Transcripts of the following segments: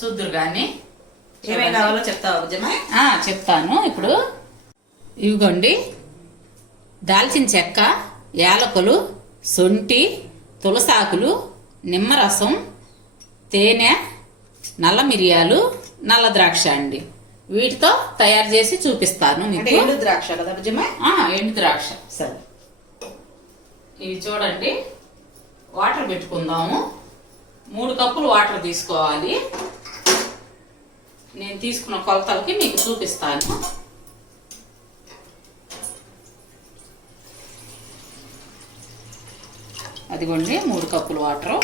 చూద్దురు కానీ ఏమేమి కావాలో చెప్తావా బుజ్జమ్మ? చెప్తాను. ఇప్పుడు ఇవిగోండి, దాల్చిన చెక్క, యాలకులు, సొంటి, తులసాకులు, నిమ్మరసం, తేనె, నల్ల మిరియాలు, నల్ల ద్రాక్ష అండి. వీటితో తయారు చేసి చూపిస్తాను మీకు. ఎండు ద్రాక్ష కదా బుజ్జమ్మ? ఎండు ద్రాక్ష. సరే, ఇవి చూడండి. వాటర్ పెట్టుకుందాము. 3 కప్పులు వాటర్ తీసుకోవాలి. నేను తీసుకున్న కొలతలకి మీకు చూపిస్తాను. అదిగోండి 3 కప్పులు వాటరు.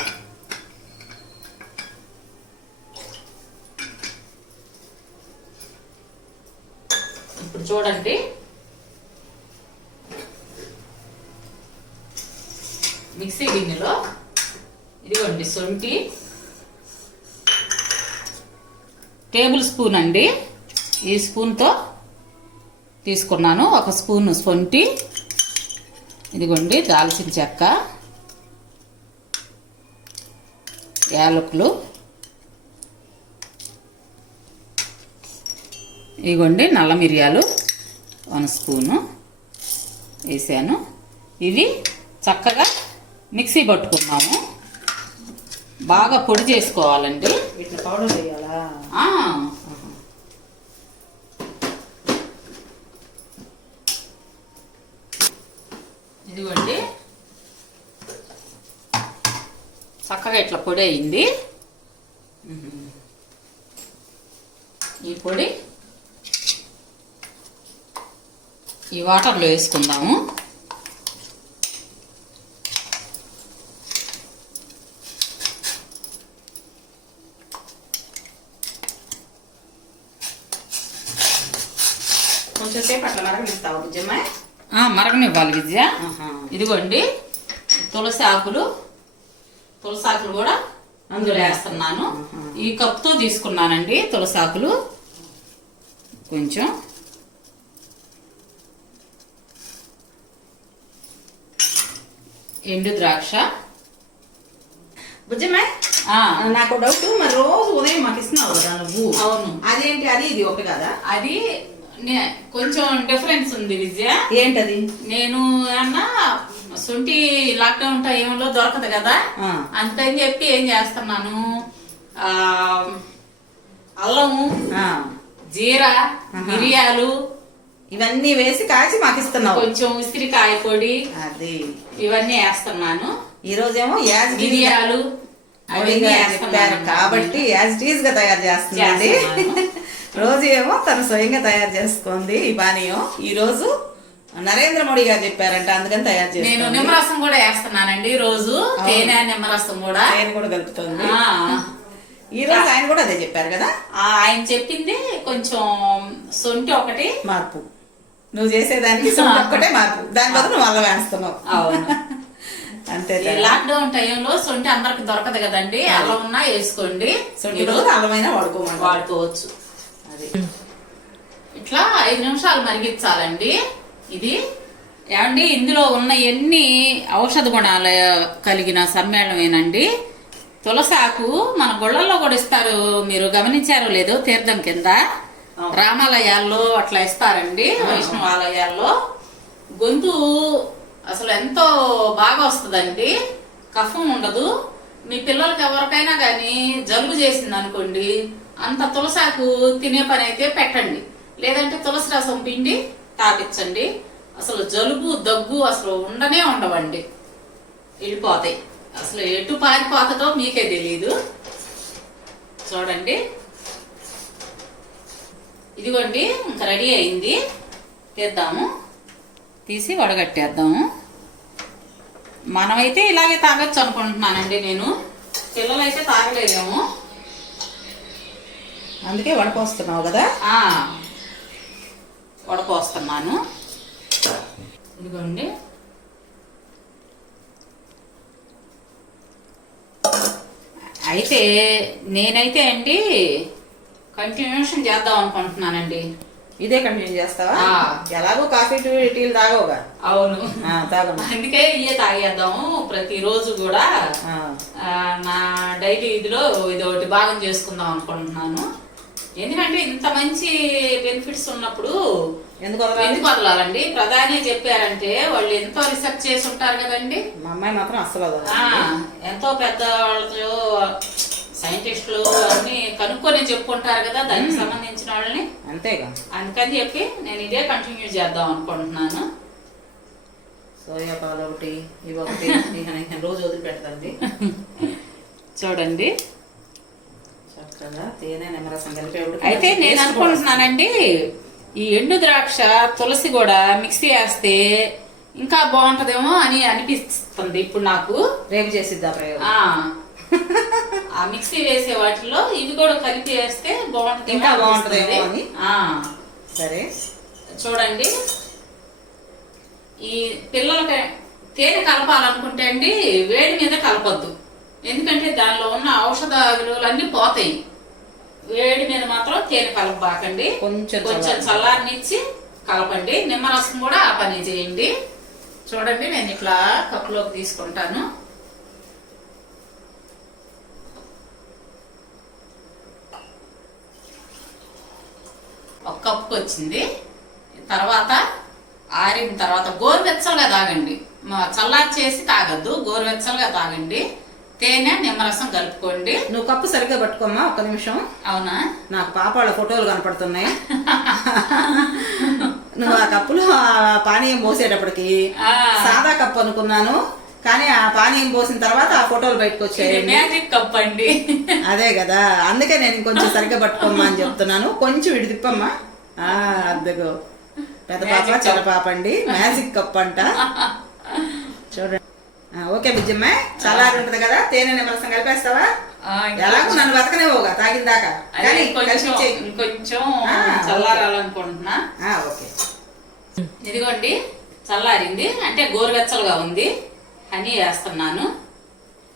ఇప్పుడు చూడండి, మిక్సీ గిన్నెలో ఇదిగోండి శొంఠి టేబుల్ స్పూన్ అండి. ఈ స్పూన్తో తీసుకున్నాను. 1 స్పూన్ శొంఠి, ఇదిగోండి దాల్చిన చెక్క, యాలకులు, ఇదిగోండి నల్ల మిరియాలు 1 స్పూను వేసాను. ఇవి చక్కగా మిక్సీ పట్టుకున్నాము. బాగా పొడి చేసుకోవాలండి. వీటిని పౌడర్ వేయాలా? ఇదిగోండి చక్కగా ఇట్లా పొడి అయింది. ఈ పొడి ఈ వాటర్లో వేసుకుందాము. కొంచెం సేపు అట్లా మరగనిస్తావా బుజ్జమ్మ? మరగనివ్వాలి విద్య. ఇదిగోండి తులసి ఆకులు కూడా అందులో వేస్తున్నాను. ఈ కప్తో తీసుకున్నానండి తులసి ఆకులు. కొంచెం ఎండు ద్రాక్ష. బుజ్జమ్మ, నాకు డౌట్, మరి రోజు ఉదయం మాకు ఇస్తున్నావు కదా నువ్వు? అవును. అదేంటి, అది ఇది ఒకటి కదా? అది కొంచెం డిఫరెన్స్ ఉంది విజయ. ఏంటది? నేను అన్నా శొంఠి లాక్డౌన్ టైంలో దొరకదు కదా, అందుకని చెప్పి ఏం చేస్తున్నాను, అల్లము, జీరా, మిరియాలు ఇవన్నీ వేసి కాచి మాకు ఇస్తున్నావు. కొంచెం ఉసిరికాయ పొడి అది ఇవన్నీ వేస్తున్నాను. ఈ రోజేమో మిరియాలు చెప్పారు కాబట్టి యాజ్ టీజ్ గా తయారు చేస్తుంది. రోజు ఏమో తను స్వయంగా తయారు చేసుకుంది ఈ పానీయం. ఈ రోజు నరేంద్ర మోడీ గారు చెప్పారంట, అందుకని తయారు చేస్తాను. నేను నిమ్మరసం కూడా వేస్తున్నానండి రోజు. తేనె నిమ్మరసం కూడా కలుపుతుంది. ఈ రోజు ఆయన కూడా అదే చెప్పారు కదా. ఆయన చెప్పింది కొంచెం శొంఠి ఒకటి మార్పు, నువ్వు చేసేదానికి శొంఠి ఒక్కటే మార్పు, దాని బదులు నువ్వు అల్లం వేస్తున్నావు. అవును, అంతే. లాక్డౌన్ టైంలో శొంఠి అందరికి దొరకదు కదండి, అల్లం ఉన్నా వేసుకోండి. శొంఠి అల్లమైనా వాడుకోవచ్చు. అది ఇట్లా 5 నిమిషాలు మరిగించాలండి. ఇది ఏమండి, ఇందులో ఉన్న ఎన్ని ఔషధ గుణాలు కలిగిన సమ్మేళనమేనండి. తులసాకు మన గుళ్ళల్లో కూడా ఇస్తారు, మీరు గమనించారో లేదో, తీర్థం కింద రామాలయాల్లో అట్లా ఇస్తారండి. వైష్ణవాలయాల్లో గొంతు అసలు ఎంతో బాగా వస్తుందండి, కఫం ఉండదు. మీ పిల్లలకి ఎవరికైనా కానీ జలుబు చేసింది అనుకోండి, అంత తులసాకు తినే పని అయితే పెట్టండి, లేదంటే తులసి రసం పిండి తాపించండి. అసలు జలుబు దగ్గు అసలు ఉండవండి, వెళ్ళిపోతాయి. అసలు ఎటు పారిపోతుందో మీకే తెలియదు. చూడండి, ఇదిగోండి ఇంకా రెడీ అయింది. తీద్దాము, తీసి వడగట్టేద్దాము. మనమైతే ఇలాగే తాగొచ్చు అనుకుంటున్నానండి నేను, పిల్లలైతే తాగలేదేమో, అందుకే వడపోస్తున్నావు కదా. వడపోస్తున్నాను. ఇదిగోండి, అయితే నేనైతే అండి కంటిన్యూషన్ చేద్దాం అనుకుంటున్నానండి. ఇదే కంటిన్యూ చేస్తావా? ఆ. ఎలాగో కాఫీ టీలు తాగవుగా. అవును, తాగమ్మా. అందుకే ఇవే తాగేద్దాము ప్రతిరోజు కూడా. నా డైలీ ఇదిలో ఇది ఒకటి భాగం చేసుకుందాం అనుకుంటున్నాను. ఎందుకంటే ఇంత మంచి బెనిఫిట్స్ ఉన్నప్పుడు ఎందుకు వదలాలండి? ప్రధాని చెప్పారంటే వాళ్ళు ఎంతో రీసెర్చ్ చేసి ఉంటారు కదండి. మా అమ్మాయి మాత్రం అస్సలు ఎంతో పెద్ద వాళ్ళతో సైంటిస్టులు అన్ని కనుక్కొని చెప్పుకుంటారు కదా దానికి సంబంధించిన వాళ్ళని. అంతేగా, అందుకని చెప్పి నేను ఇదే కంటిన్యూ చేద్దాం అనుకుంటున్నాను. సోయా పాలు ఒకటి, ఇవి ఒకటి రోజు వదిలిపెట్టదండి. చూడండి చక్కగా తేనె నిమ్మరసం కలిపి. అయితే నేను అనుకుంటున్నానండి ఈ ఎండు ద్రాక్ష తులసి కూడా మిక్సీ వేస్తే ఇంకా బాగుంటదేమో అని అనిపిస్తుంది ఇప్పుడు నాకు. రేపు చేసిద్దా ప్రయోగం? ఆ మిక్సీ వేసే వాటిలో ఇవి కూడా కలిపి వేస్తే బాగుంటుంది, ఇంకా బాగుంటదేమో అని. సరే చూడండి, ఈ పిల్లలకి తేనె కలపాలనుకుంటే అండి వేడి మీద కలపొద్దు. ఎందుకంటే దానిలో ఉన్న ఔషధ విలువలన్నీ పోతాయి. వేడి మీద మాత్రం తేనె కలపబాకండి, కొంచెం చల్లారనిచ్చి కలపండి. నిమ్మరసం కూడా ఆ పని చేయండి. చూడండి, నేను ఇట్లా కప్పులోకి తీసుకుంటాను. ఒక కప్పుకి వచ్చింది. తర్వాత ఆరిన తర్వాత గోరువెచ్చలుగా తాగండి, చల్లారి చేసి తాగద్దు, గోరువెచ్చలుగా తాగండి. తేనె నిమ్మరసం కలుపుకోండి. నువ్వు కప్పు సరిగ్గా పట్టుకోమ్మా, ఒక్క నిమిషం. అవునా? నాకు పాపాళ్ళ ఫోటోలు కనపడుతున్నాయి. నువ్వు ఆ కప్పులో పానీయం పోసేటప్పటికి సాదా కప్పు అనుకున్నాను, కానీ ఆ పానీయం పోసిన తర్వాత ఆ ఫోటోలు బయటకు వచ్చాయి. మ్యాజిక్ కప్ అండి. అదే కదా, అందుకే నేను కొంచెం సరిగ్గా పట్టుకోమ్మా అని చెప్తున్నాను. కొంచెం ఇటు తిప్పమ్మా. అద్దగో పెద్ద పాప చిన్న పాప అండి, మ్యాజిక్ కప్ అంట. చూడండి. ఓకే బుజ్జమ్మ, చల్లారి ఉంటది కదా, తేనె నిమ్మరసం కలిపేస్తావా? ఎలాగో నన్ను బతకనేవుగా తాగిన దాకా, కానీ కొంచెం చల్లారాలనుకుంటున్నా. ఓకే, ఇదిగోండి చల్లారింది, అంటే గోరువెచ్చలుగా ఉంది అని వేస్తున్నాను.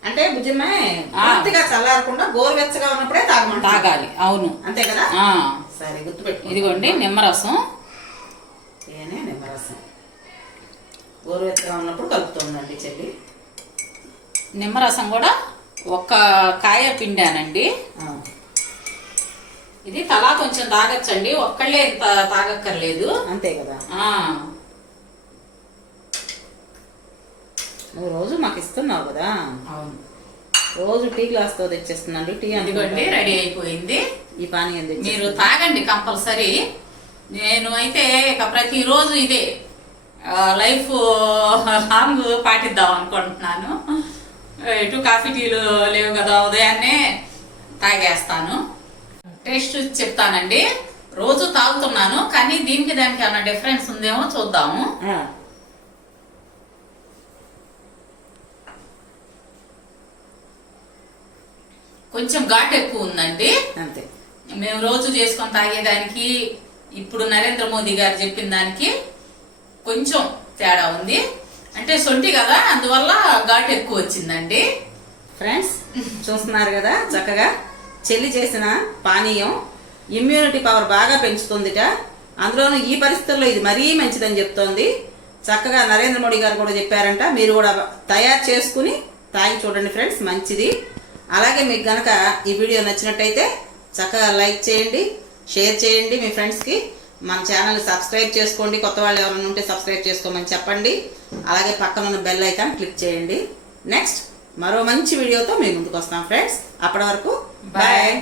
అంటే బుజ్జమ్మ పూర్తిగా చల్లారకుండా గోరువెచ్చగా ఉన్నప్పుడే తాగాలి. అవును, అంతే కదా. సరే, గుర్తుపెట్టు. ఇదిగోండి నిమ్మరసం, తేనె నిమ్మరసం గోరువెచ్చగా ఉన్నప్పుడు కలుపుతుందండి చెల్లి. నిమ్మరసం కూడా ఒక్క కాయ పిండానండి. ఇది తలా కొంచెం తాగొచ్చండి, ఒక్కళ్ళే ఇంత తాగక్కర్లేదు. అంతే కదా. నువ్వు రోజు మాకు ఇస్తున్నావు కదా. అవును, రోజు టీ గ్లాస్ తో తెచ్చేస్తున్నాను టీ. అందుకోండి రెడీ అయిపోయింది. ఈ పానీయం మీరు తాగండి కంపల్సరీ. నేను అయితే ఇక ప్రతిరోజు ఇదే లైఫ్ లాంగ్ పాటిద్దాం అనుకుంటున్నాను. ఎటు కాఫీ టీలు లేవు కదా, ఉదయాన్నే తాగేస్తాను. టేస్ట్ చెప్తానండి. రోజు తాగుతున్నాను, కానీ దీనికి దానికి ఏమైనా డిఫరెన్స్ ఉందేమో చూద్దాము. కొంచెం ఘాటు ఎక్కువ ఉందండి. అంతే, మేము రోజు చేసుకొని తాగేదానికి ఇప్పుడు నరేంద్ర మోదీ గారు చెప్పిన దానికి కొంచెం తేడా ఉంది. అంటే సొంటి కదా, అందువల్ల ఘాటు ఎక్కువ వచ్చిందండి. ఫ్రెండ్స్ చూస్తున్నారు కదా, చక్కగా చెల్లి చేసిన పానీయం ఇమ్యూనిటీ పవర్ బాగా పెంచుతుందిట. అందులోనూ ఈ పరిస్థితుల్లో ఇది మరీ మంచిదని చెప్తోంది. చక్కగా నరేంద్ర మోడీ గారు కూడా చెప్పారంట, మీరు కూడా తయారు చేసుకుని తాగి చూడండి ఫ్రెండ్స్, మంచిది. అలాగే మీకు గనక ఈ వీడియో నచ్చినట్టయితే చక్కగా లైక్ చేయండి, షేర్ చేయండి మీ ఫ్రెండ్స్కి. మన ఛానల్ సబ్స్క్రైబ్ చేసుకోండి, కొత్త వాళ్ళు ఎవరైనా ఉంటే సబ్స్క్రైబ్ చేసుకోమని చెప్పండి. అలాగే పక్కన ఉన్న బెల్ ఐకాన్ క్లిక్ చేయండి. నెక్స్ట్ మరో మంచి వీడియోతో మీ ముందుకు వస్తాం ఫ్రెండ్స్. అప్పటి వరకు బాయ్.